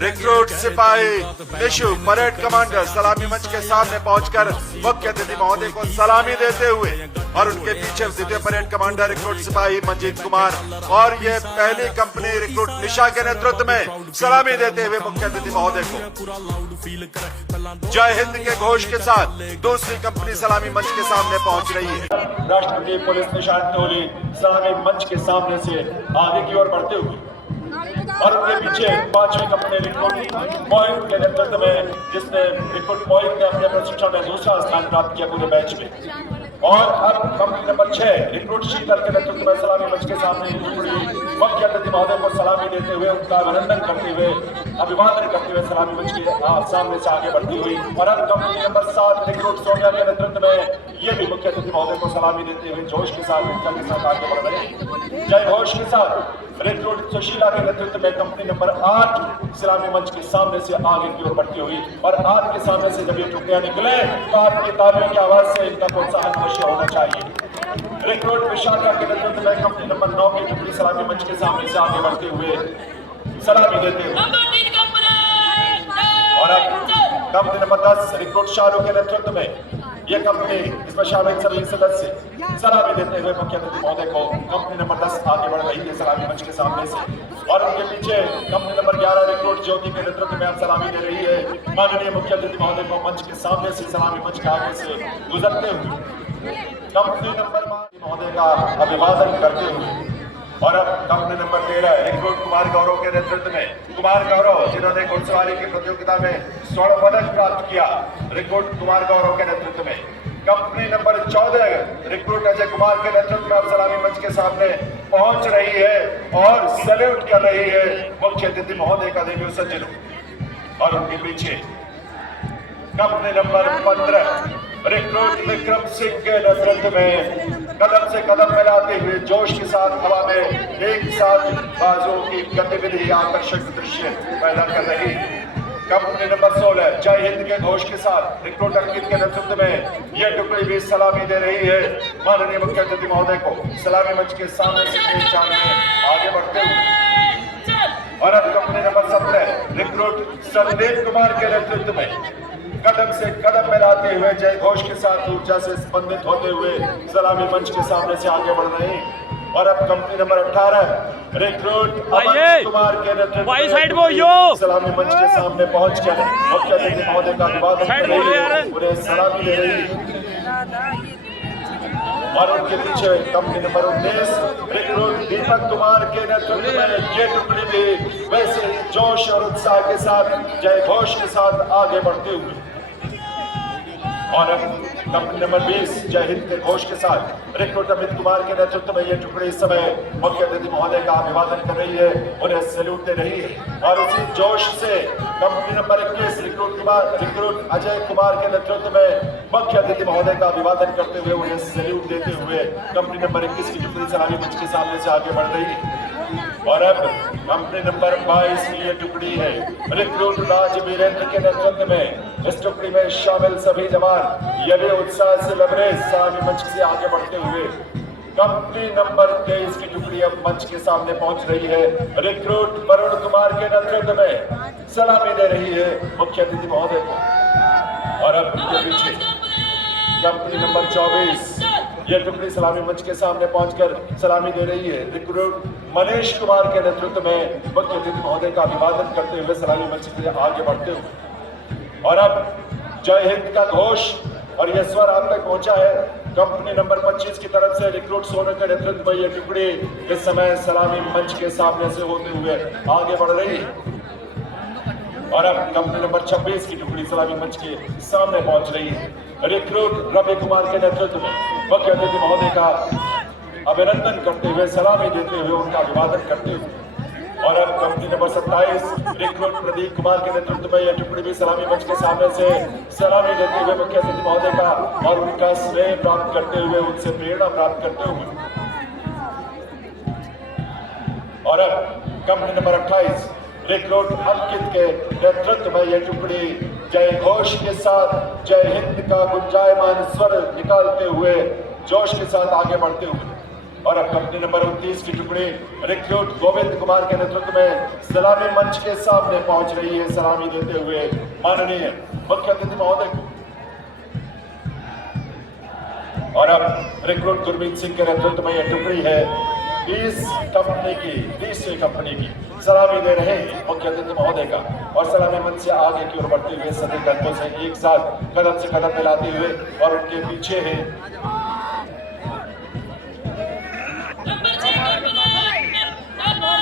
Recruit सिपाही Nishu parade commander सलामी मंच के सामने पहुंचकर मुख्य अतिथि महोदय को सलामी देते हुए और उनके पीछे द्वितीय परेड कमांडर रिक्रूट सिपाही मंजीत कुमार और ये पहली कंपनी रिक्रूट निशा के नेतृत्व में सलामी देते हुए मुख्य अतिथि महोदय को जय हिंद के घोष के साथ दूसरी कंपनी सलामी मंच के सामने पहुंच रही है। राष्ट्रपति पुलिस निशान टोली सलामी मंच के सामने से आगे की ओर बढ़ते हुए और उनके पीछे पांचवी कंपनी रिक्रूट मोहित के नेतृत्व में, जिसने रिक्रूट मोहित ने अपने प्रशिक्षण में दूसरा स्थान प्राप्त किया पूरे मैच में। और अब कंपनी नंबर 6 रिक्रूट शीतल के नेतृत्व में सलामी मंच के सामने मुख्य अतिथि महोदय को सलामी देते हुए उनका अभिनंदन करते हुए अभिवादन करते हुए सलामी मंच के सामने से आगे बढ़ती हुई। और अब कंपनी नंबर 7 रिक्रूट सोनिया के नेतृत्व में ये भी मुख्य अतिथि महोदय को सलामी देते हुए जोश के साथ उत्साह के साथ आगे बढ़ रहे हैं। जय घोष के साथ रिक्रूट सुशीला के नेतृत्व में कंपनी नंबर 8 सलामी मंच के सामने से आगे की ओर बढ़ती हुई। और आपके सामने से जब ये टुकड़ियां निकले तो आपकी तालियों की आवाज से इनका प्रोत्साहन अवश्य होना चाहिए। रिक्रूट विशाखा के नेतृत्व में कंपनी नंबर 9 की टुकड़ी सलामी मंच के सामने से आगे बढ़ते हुए सलामी देते हुए। और अब कंपनी नंबर 10 रिक्रूट शाहरुख के नेतृत्व में ये कंपनी, इसमें शामिल सभी सदस्य सलामी देते हुए मुख्य अतिथि महोदय को कंपनी नंबर 10 आगे बढ़ रही है सलामी मंच के सामने से। और उनके पीछे कंपनी नंबर 11 रिक्रूट ज्योति के नेतृत्व में आप सलामी दे रही है माननीय मुख्य अतिथि महोदय को मंच के सामने से सलामी मंच के आगे से गुजरते हुए कंपनी नंबर महोदय का अभिवादन करते हुए। और अब company number 13 recruit Kumar Gaurav के नेतृत्व में कुमार गौरव, जिन्होंने घुड़सवारी की प्रतियोगिता में स्वर्ण पदक प्राप्त किया, रिक्रूट कुमार गौरव के नेतृत्व में। Company number 14 recruit Ajay Kumar के नेतृत्व में अब सलामी मंच के सामने पहुंच रही है और सैल्यूट कर रही है मुख्य अतिथि महोदय का देवी सज्जनों। और उनके पीछे company number 15 recruit Vikram Singh के नेतृत्व में कदम से कदम मिलाते हुए जोश के साथ हवा में एक साथ बाजों की गतिविधि आकर्षक दृश्य पैदा कर रही। कंपनी नंबर 16 जय हिंद के घोष के साथ रिक्रूट अंकित के नेतृत्व में यह टुकड़ी भी सलामी दे रही है माननीय मुख्य अतिथि महोदय को सलामी मंच के सामने से आगे बढ़ते हुए। और अब company number 17 recruit Sandeep Kumar के नेतृत्व में कदम से कदम मिलाते हुए जय घोष के साथ ऊर्जा से स्पंदित होते हुए सलामी मंच के सामने से आगे बढ़ रहे हैं। और अब company number 18 recruit Aman Kumar के नेतृत्व में सलामी मंच के सामने पहुंचकर मुख्य अतिथि महोदय का अभिवादन कर रही है, उन्हें सलामी दे रही है। और उनके पीछे company number 19 recruit Deepak Kumar के नेतृत्व में ये टुकड़ी भी वैसे ही जोश और उत्साह के साथ जय घोष के साथ आगे बढ़ते हुए। और कंपनी नंबर 20 जय हिंद के घोष के साथ रिक्रूट अमित कुमार के नेतृत्व में ये टुकड़ी इस समय मुख्य अतिथि महोदय का अभिवादन कर रही है, उन्हें सैल्यूट दे रही है। और उसी जोश से company number 21 recruit Ajay Kumar के नेतृत्व में मुख्य अतिथि महोदय का अभिवादन करते हुए उन्हें सैल्यूट देते हुए कंपनी नंबर 21 की टुकड़ी सलामी मंच के सामने से आगे बढ़ रही है। और अब कंपनी नंबर 22 की ये टुकड़ी है रिक्रूट राज वीरेंद्र के नेतृत्व में। इस टुकड़ी में शामिल सभी जवान ये भी उत्साह से लबरेज सलामी मंच से आगे बढ़ते हुए कंपनी नंबर 23 की टुकड़ी अब मंच के सामने पहुंच रही है रिक्रूट वरुण कुमार के नेतृत्व में सलामी दे रही है मुख्य अतिथि महोदय को। और अब उनके पीछे कंपनी नंबर 24 ये टुकड़ी सलामी मंच के सामने पहुंचकर सलामी दे रही है रिक्रूट मनीष कुमार के नेतृत्व में मुख्य अतिथि महोदय का अभिवादन करते हुए सलामी मंच से आगे बढ़ते हुए। और अब जय हिंद का घोष और यह स्वर आप तक पहुंचा है कंपनी नंबर 25 की तरफ से रिक्रूट सोनू के नेतृत्व में यह टुकड़ी इस समय सलामी मंच के सामने से होते हुए आगे बढ़ रही है। और अब कंपनी नंबर 26 की टुकड़ी सलामी मंच के सामने पहुंच रही है रिक्रूट रवि कुमार के नेतृत्व में मुख्य अतिथि महोदय का अभिनंदन करते हुए सलामी देते हुए उनका अभिवादन करते हुए। और अब company number 27 recruit Pradeep Kumar के नेतृत्व में यह टुकड़ी भी सलामी मंच के सामने से सलामी देते हुए मुख्य अतिथि महोदय का और उनका स्नेह प्राप्त करते हुए उनसे प्रेरणा प्राप्त करते हुए। और अब कंपनी नंबर 28 रिक्रूट अंकित के नेतृत्व में यह टुकड़ी जय घोष के साथ जय हिंद का गुंजायमान स्वर निकालते हुए जोश के साथ आगे बढ़ते हुए और अब कंपनी नंबर 29 की टुकड़ी रिक्रूट गोविंद कुमार के नेतृत्व में सलामी मंच के सामने पहुंच रही है, सलामी देते हुए माननीय मुख्य अतिथि महोदय को। और अब रिक्रूट गुरमीत सिंह के नेतृत्व में यह टुकड़ी है 20वीं कंपनी की सलामी दे रहे हैं मुख्य अतिथि महोदय का। और सलामी मंच से आगे की ओर बढ़ते हुए सभी दलों से एक साथ कदम से कदम मिलाते हुए और उनके पीछे है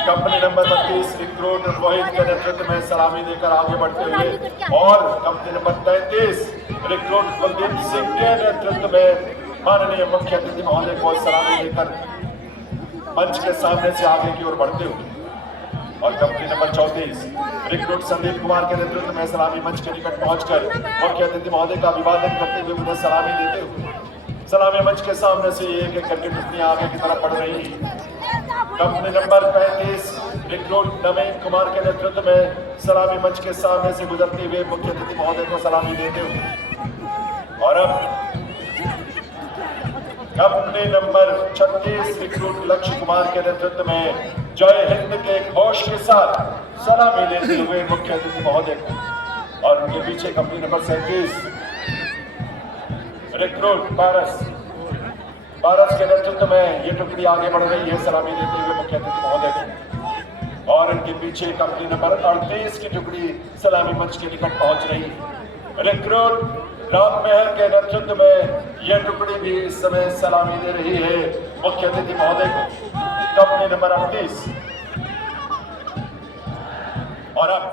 कंपनी नंबर 32 रिक्रूट रोहित के नेतृत्व में सलामी देकर आगे बढ़ते हुए और company number 33 recruit Kuldeep Singh के नेतृत्व में माननीय मुख्य अतिथि महोदय को सलामी देकर मंच के सामने से आगे की ओर बढ़ते हुए। और company number 34 recruit Sandeep Kumar के नेतृत्व में सलामी मंच के निकट पहुंचकर मुख्य अतिथि महोदय का अभिवादन करते हुए उन्हें सलामी देते हुए सलामी मंच के सामने से एक एक करके टुकड़ियां आगे की तरफ बढ़ रही हैं। कंपनी नंबर 35 रिक्रूट नवीन कुमार के नेतृत्व में सलामी मंच के सामने से गुजरते हुए मुख्य अतिथि महोदय को सलामी देते हुए। और अब कंपनी नंबर 36 रिक्रूट लक्ष्य कुमार के नेतृत्व में जय हिंद के घोष के साथ सलामी देते हुए मुख्य अतिथि महोदय को। और उनके पीछे कंपनी नंबर 37 रिक्रूट पारस के नेतृत्व में ये टुकड़ी आगे बढ़ रही है, सलामी देते हुए मुख्य अतिथि महोदय को। और इनके पीछे कंपनी नंबर 38 की टुकड़ी सलामी मंच के निकट पहुंच रही है। रिक्रूट राम महल के नेतृत्व में यह टुकड़ी भी इस समय सलामी दे रही है मुख्य अतिथि महोदय को। कंपनी नंबर 38 और अब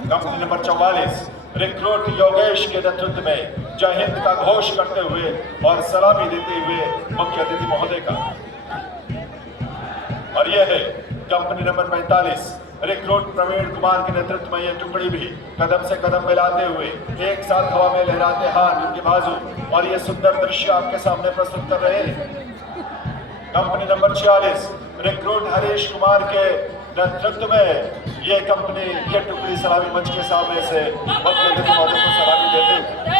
कंपनी नंबर 44 रिक्रूट योगेश के नेतृत्व में जय हिंद का घोष करते हुए और सलामी देते हुए मुख्य अतिथि महोदय का। और यह है company number 45 recruit Praveen Kumar के नेतृत्व में यह टुकड़ी भी कदम से कदम मिलाते हुए एक साथ हवा में लहराते हाथ उनके बाजू और यह सुंदर दृश्य आपके सामने प्रस्तुत कर रहे हैं। Company number 46 recruit Harish Kumar के नेतृत्व में ये टुकड़ी सलामी मंच के सामने से मुख्य अतिथि महोदय को सलामी देते हुए।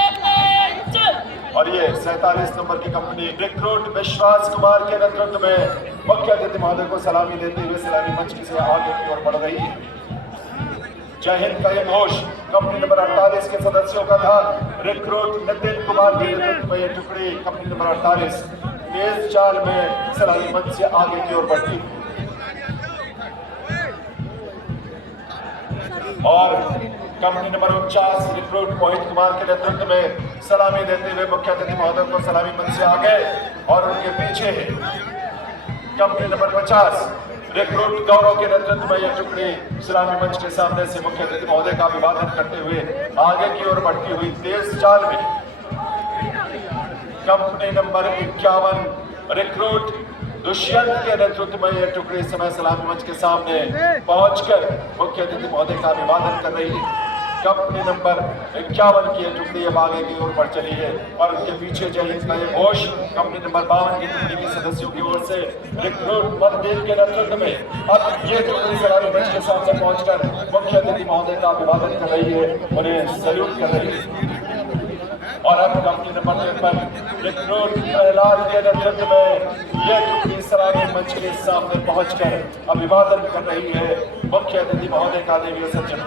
और ये 47 नंबर की कंपनी रिक्रूट विश्वास कुमार के नेतृत्व में मुख्य अतिथि महोदय को सलामी देते हुए सलामी मंच से आगे की ओर बढ़ रही है। जय हिंद का यह घोष कंपनी नंबर 48 के सदस्यों का था। रिक्रूट नितिन कुमार के नेतृत्व में यह टुकड़ी कंपनी नंबर 48 तेज चाल में सलामी मंच से आगे की ओर बढ़ती। और company number 49 recruit Mohit Kumar के नेतृत्व में सलामी देते हुए मुख्य अतिथि महोदय को सलामी मंच से आगे और उनके पीछे है कंपनी नंबर 50 रिक्रूट गौरव के नेतृत्व में यह टुकड़ी सलामी मंच के सामने से मुख्य अतिथि महोदय का अभिवादन करते हुए आगे की ओर बढ़ती हुई तेज चाल में। कंपनी नंबर 51 रिक्रूट दुष्यंत के नेतृत्व में यह टुकड़ी समय सलामी मंच के सामने पहुंचकर मुख्य अतिथि महोदय का अभिवादन कर रही है। कंपनी नंबर 51 की यह टुकड़ी अब आगे की ओर बढ़ चली है और उनके पीछे जय हिंद का यह घोष कंपनी नंबर 52 की टुकड़ी के सदस्यों की ओर से रिक्रूट मनदीप के नेतृत्व में अब ये टुकड़ी सलामी मंच के सामने पहुंचकर मुख्य अतिथि महोदय का अभिवादन कर रही है, उन्हें सैल्यूट कर रही है। और अब कंपनी नंबर 53 रिक्रूट प्रहलाद के नेतृत्व में यह टुकड़ी सलामी मंच के सामने पहुंचकर अभिवादन कर रही है मुख्य अतिथि महोदय का देवीय सज्जन।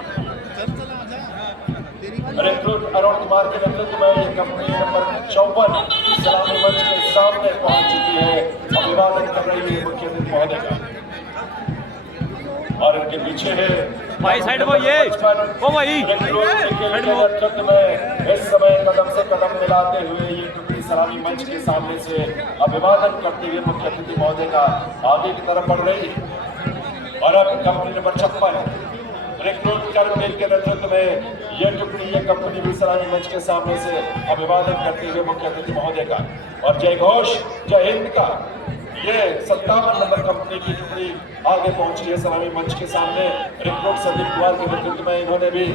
रिक्रूट अरुण कुमार के नेतृत्व में यह कंपनी नंबर 54 सलामी मंच के सामने पहुंच चुकी है, अभिवादन कर रही है मुख्य अतिथि महोदय का। और इनके पीछे है भाई साइड वो ये ओ भाई नेतृत्व में इस समय कदम से कदम मिलाते हुए ये टुकड़ी सलामी मंच के सामने से अभिवादन करते हुए मुख्य अतिथि महोदय का आगे की तरफ बढ़ रही है। और अब कंपनी नंबर 56 रिक्रूट कर्मवीर के नेतृत्व में यह टुकड़ी ये कंपनी भी सलामी मंच के सामने से अभिवादन करते हुए मुख्य अतिथि महोदय का और जय घोष जय हिंद का ये 57 नंबर कंपनी की टुकड़ी आगे पहुंची है सलामी मंच के सामने। रिक्रूट संदीप कुमार के नेतृत्व में इन्होंने भी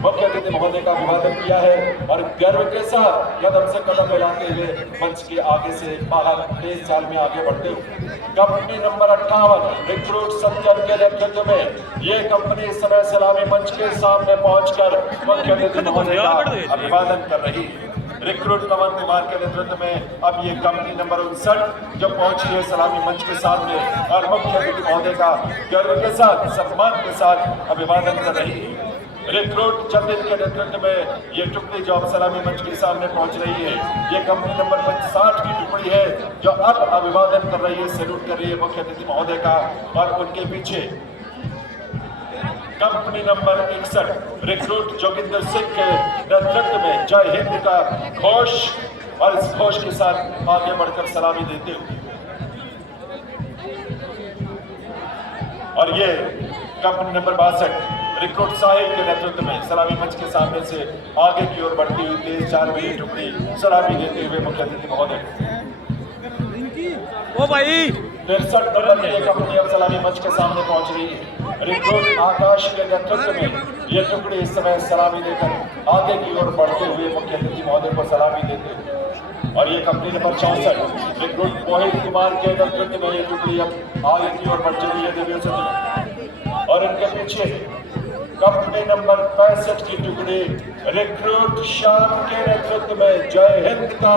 मुख्य अतिथि महोदय का अभिवादन किया है और गर्व के साथ कदम से कदम मिलाते हुए मंच के आगे से बाहर तेज चाल में आगे बढ़ते हुए कंपनी नंबर 58 रिक्रूट सज्जन के नेतृत्व में ये कंपनी इस समय सलामी मंच के सामने पहुंचकर मुख्य अतिथि महोदय का अभिवादन कर रही है। रिक्रूट कमान कुमार के नेतृत्व में अब ये कंपनी नंबर 59 जो पहुंची है सलामी मंच के सामने और मुख्य अतिथि महोदय का गर्व के साथ सम्मान के साथ अभिवादन कर रही है। रिक्रूट जतिन के नेतृत्व में ये टुकड़ी जो अब सलामी मंच के सामने पहुंच रही है, ये कंपनी नंबर 65 की टुकड़ी है जो अब अभिवादन कर रही है, सैल्यूट कर रही है मुख्य अतिथि महोदय का। और उनके पीछे company number 61 recruit Joginder Singh के नेतृत्व में जय हिंद का घोष और इस घोष के साथ आगे बढ़कर सलामी देते हुए और ये कंपनी नंबर 62 रिक्रूट साहिल के नेतृत्व में सलामी मंच के सामने से आगे की ओर बढ़ती हुई तेज 4 बजे टुकड़ी सलामी देते हुए मुख्य अतिथि महोदय। ओ भाई 63 नंबर की कंपनी अब सलामी मंच के सामने पहुंच रही है। रिक्रूट आकाश के नेतृत्व में यह टुकड़ी इस समय सलामी देकर आगे की ओर बढ़ते हुए मुख्य अतिथि महोदय को सलामी देते हुए और ये company number 64 recruit Mohit Kumar के नेतृत्व में ये टुकड़ी अब आगे की ओर बढ़ चुकी है दिव्य सत्र और इनके पीछे कंपनी नंबर 65 की टुकड़ी रिक्रूट शाम के नेतृत्व में जय हिंद का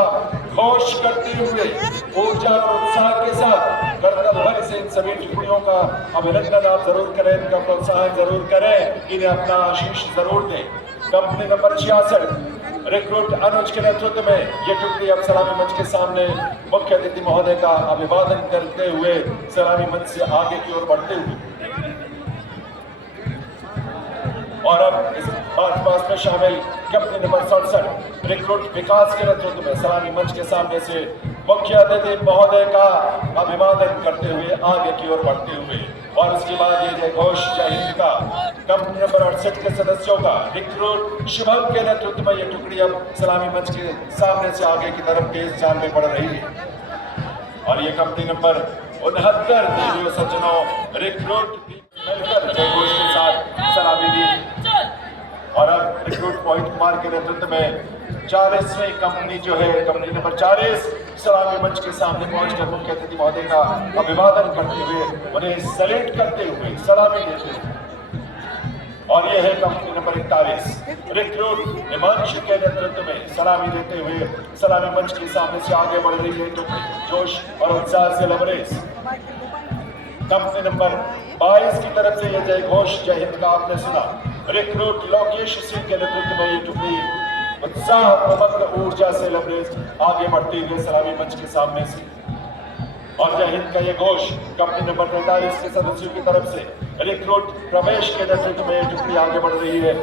घोष करते हुए ऊर्जा और उत्साह के साथ कर्तव्य भर से इन सभी टुकड़ियों का अभिनंदन आप जरूर करें, इनका प्रोत्साहन जरूर करें, इन्हें अपना आशीष जरूर दें। कंपनी नंबर 66 रिक्रूट अनुज के नेतृत्व में ये टुकड़ी अब सलामी मंच के सामने मुख्य अतिथि महोदय का अभिवादन करते हुए सलामी मंच से आगे की ओर बढ़ते हुए और अब इस मार्च में शामिल कंपनी नंबर 67 रिक्रूट विकास के नेतृत्व में सलामी मंच के सामने से मुख्य अतिथि महोदय का अभिवादन करते हुए आगे की ओर बढ़ते हुए और उसके बाद ये जय घोष जय हिंद का कंपनी नंबर 68 के सदस्यों का रिक्रूट शुभम के नेतृत्व में ये टुकड़ी अब सलामी मंच के सामने से आगे की तरफ तेज चाल में बढ़ रही है और ये कंपनी नंबर 69 देवियों सज्जनों रिक्रूट मिलकर जय घोष के साथ सलामी दी और अब रिक्रूट मोहित कुमार के नेतृत्व में 40वीं कंपनी जो है कंपनी नंबर 40 सलामी मंच के सामने पहुंचकर मुख्य अतिथि महोदय का अभिवादन करते हुए उन्हें सैल्यूट करते हुए सलामी देते हुए और यह है कंपनी नंबर 41 रिक्रूट हिमांशु के नेतृत्व में सलामी देते हुए सलामी मंच के सामने से आगे बढ़ रही है तो जोश और उत्साह से लबरेज। कंपनी नंबर 22 की तरफ से यह जय घोष जय हिंद का आपने सुना। रिक्रूट लोकेश सिंह के नेतृत्व में ये टुकड़ी उत्साह प्रबंध ऊर्जा से लबरेज आगे बढ़ते हुए सलामी मंच के सामने से और जय हिंद का ये घोष कंपनी नंबर 43 के सदस्यों की तरफ से रिक्रूट प्रवेश के नेतृत्व में ये टुकड़ी आगे बढ़ रही है।